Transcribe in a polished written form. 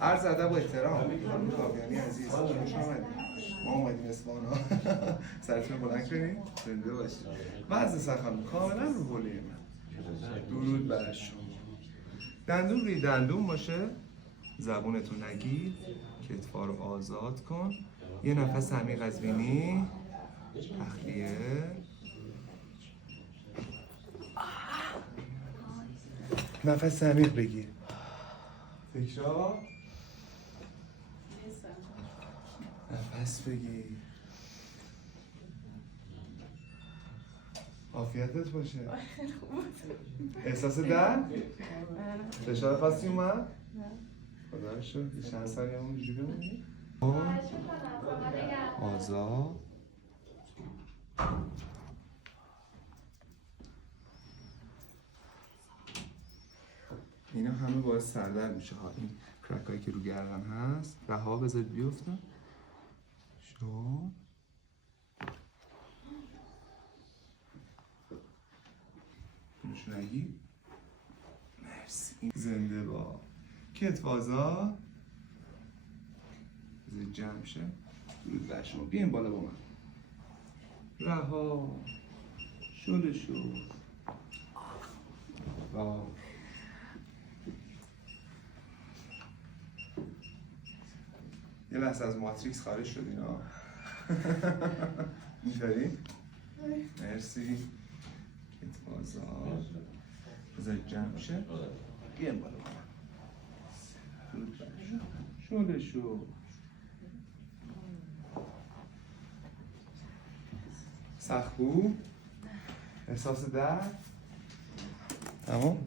عرض ادب و احترام خانم کاویانی عزیز، خوش آمدید. ما اومدیم اصفهان ها. سرتون بلند کنید، زنده باشید. وضع سخن کاملا رو حوله من. درود بر شما. دندون روی دندون باشه، زبونتو نگیر، کتفا رو آزاد کن، یه نفس عمیق از بینی، تخلیه، نفس عمیق بگیر، تکرار، نفس بگیر. عافیتت باشه. احساس درد؟ فشار خاصی اومد؟ خدا رو شکر. چند ثانیه اونجوری بمونی؟ آزاد. اینا همه باعث سردرد میشه ها. این کرکایی که رو گردن هست رها بذارید بیفتن. شو نشونگی. مرسی. زنده با کتف آزاد. بذارید جمع شه. درود بر شما. بیاین بالا با من. رها. شل شو. با یه لحظه از ماتریکس خارج شد اینا. اینطوری؟ مرسی. کتف آزاد. بذارید جمع شه. بیاین بالا با من. درود بر شما. شل شو. سخت بود؟ احساس درد؟ تمام؟